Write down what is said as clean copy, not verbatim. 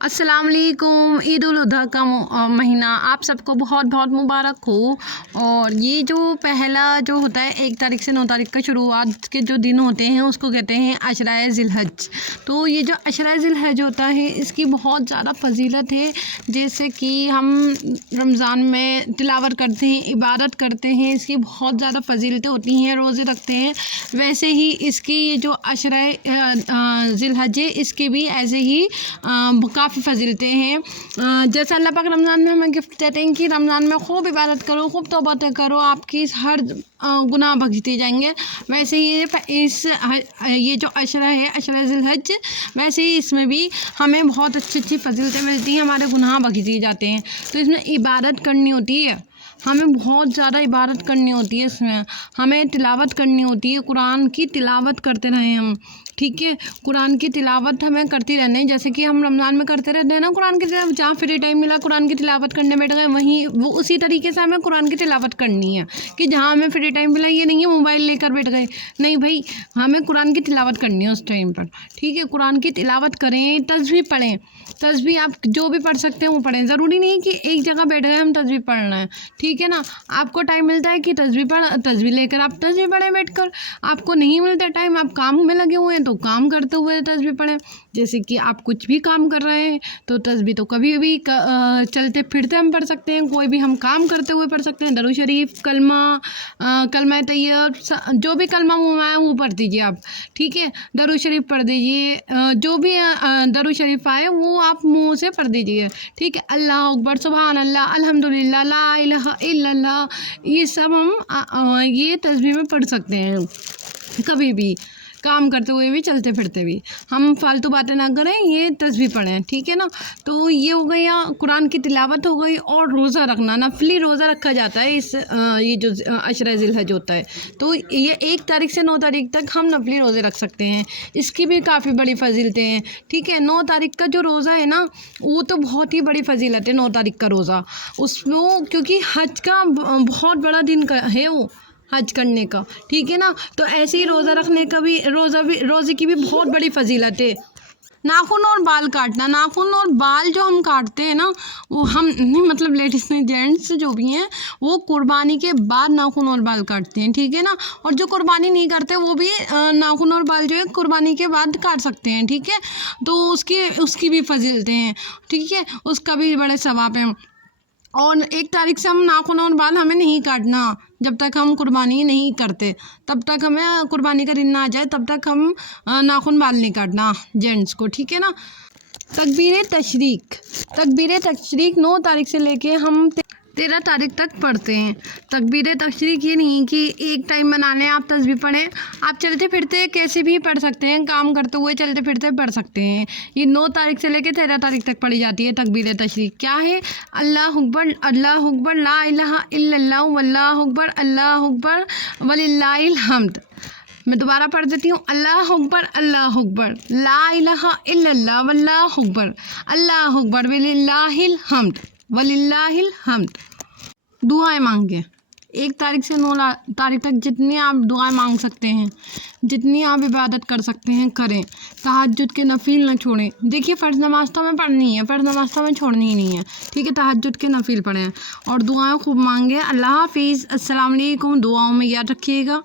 अस्सलाम वालेकुम। ईद उल अज़हा का महीना आप सबको बहुत बहुत मुबारक हो। और ये जो पहला जो होता है 1 तारीख से 9 तारीख का शुरुआत के जो दिन होते हैं उसको कहते हैं अशराए ज़िलहज। तो ये जो अशराए ज़िलहज होता है इसकी बहुत ज़्यादा फ़जीलत है। जैसे कि हम रमज़ान में तिलावत करते हैं, इबादत करते हैं, इसकी बहुत ज़्यादा फ़जीलतें होती हैं, रोज़े रखते हैं। वैसे ही इसकी ये जो अशराए ज़िलहज है इसकी भी ऐसे ही काफ़ी फ़जीलतें हैं। जैसे अल्लाह पाक रमज़ान में हमें गिफ्ट देते हैं कि रमज़ान में खूब इबादत करो, खूब तौबा करो, आपकी हर गुनाह बख्श जाएंगे। वैसे ही ये जो अशरा है अशरा ज़िलहज, वैसे ही इसमें भी हमें बहुत अच्छी फ़जीलतें मिलती हैं, हमारे गुनाह बख्श जाते हैं। तो इसमें इबादत करनी होती है, हमें बहुत ज़्यादा इबादत करनी होती है। इसमें हमें तिलावत करनी होती है, कुरान की तिलावत करते रहें हम, ठीक है। कुरान की तिलावत हमें करती रहना है, जैसे कि हम रमज़ान में करते रहते हैं ना कुरान की तिलावत। जहाँ फ्री टाइम मिला कुरान की तिलावत करने बैठ गए, वहीं वो उसी तरीके से हमें कुरान की तिलावत करनी है कि जहाँ हमें फ्री टाइम मिला, ये नहीं है मोबाइल लेकर बैठ गए, नहीं भाई, हमें कुरान की तिलावत करनी है उस टाइम पर, ठीक है। कुरान की तिलावत करें, तस्बीह पढ़ें, तस्बीह आप जो भी पढ़ सकते हैं वो पढ़ें। ज़रूरी नहीं कि एक जगह बैठ गए हम तस्बीह पढ़ना है, ठीक है ना। आपको टाइम मिलता है कि तस्बीह लेकर आप तस्बीह पढ़ें बैठकर। आपको नहीं मिलता टाइम, आप काम में लगे हुए हैं तो काम करते हुए तस्बीह पढ़ें। जैसे कि आप कुछ भी काम कर रहे हैं तो तस्बीह तो कभी भी चलते फिरते हम पढ़ सकते हैं, कोई भी हम काम करते हुए पढ़ सकते हैं। दरूद शरीफ, कलमा तैयब, जो भी कलमा मुँह में आए वो पढ़ दीजिए आप, ठीक है। दरूद शरीफ पढ़ दीजिए, जो भी दरूद शरीफ आए वो आप मुँह से पढ़ दीजिए, ठीक है। अल्लाह अकबर, सुभान अल्लाह, अल्हम्दुलिल्लाह, ला इलाहा इल्लल्लाह, ये सब हम ये तस्बीह में पढ़ सकते हैं, कभी भी काम करते हुए भी, चलते फिरते भी। हम फालतू बातें ना करें, ये तस्बीह पढ़ें, ठीक है ना। तो ये हो गई कुरान की तिलावत हो गई। और रोज़ा रखना, नफली रोज़ा रखा जाता है इस ये जो अशरा ज़िलहज होता है, तो ये 1 तारीख से 9 तारीख तक हम नफली रोज़े रख सकते हैं। इसकी भी काफ़ी बड़ी फ़जीलतें हैं, ठीक है। 9 तारीख का जो रोज़ा है ना वो तो बहुत ही बड़ी फ़जीलत है 9 तारीख का रोज़ा। उसमें क्योंकि हज का बहुत बड़ा दिन का है वो, हज करने का, ठीक है ना। तो ऐसे ही रोज़ा रखने का भी, रोज़े की भी बहुत बड़ी फ़जीलत है। नाखून और बाल काटना, नाखून और बाल जो हम काटते हैं ना, वो हम नहीं, मतलब लेडीज़ नहीं, जेंट्स जो भी हैं वो कुर्बानी के बाद नाखून और बाल काटते हैं, ठीक है ना। और जो कुर्बानी नहीं करते वो भी नाखून और बाल जो है कुर्बानी के बाद काट सकते हैं, ठीक है। तो उसकी भी फ़जीलतें हैं, ठीक है, उसका भी बड़े सवाब हैं। और 1 तारीख से हम नाखून और बाल हमें नहीं काटना, जब तक हम कुर्बानी नहीं करते तब तक हमें कुर्बानी का दिन ना आ जाए तब तक हम नाखून बाल नहीं काटना जेंट्स को, ठीक है ना। तकबीर तशरीक 9 तारीख से लेके हम 13 तारीख तक पढ़ते हैं। तकबीर तशरीक ये नहीं कि एक टाइम बनाने आप तस्बीह पढ़ें, आप चलते फिरते कैसे भी पढ़ सकते हैं, काम करते हुए चलते फिरते पढ़ सकते हैं। ये 9 तारीख से लेकर 13 तारीख तक पढ़ी जाती है तकबीर तशरीक। क्या है? अल्लाह अकबर, ला इलाहा इल्लल्लाह, वल्लाहु अकबर, वलिल्लाहिल हम्द। मैं दोबारा पढ़ देती हूँ, अल्लाह अकबर, ला इलाहा इल्लल्लाह, वल्लाहु अकबर, वलिल्लाहिल हम्द। दुआएं मांगे 1 तारीख से 9 तारीख तक जितनी आप दुआएं मांग सकते हैं, जितनी आप इबादत कर सकते हैं करें। तहज्जुद के नफिल न छोड़ें। देखिए फ़र्ज़ नमाज़ तो हमें पढ़नी है, फ़र्ज़ नमाज़ तो हमें छोड़नी ही नहीं है, ठीक है। तहज्जुद के नफिल पढ़ें और दुआएं खूब मांगे। अल्लाह हाफ़िज़, अस्सलाम वालेकुम। दुआओं में याद रखिएगा।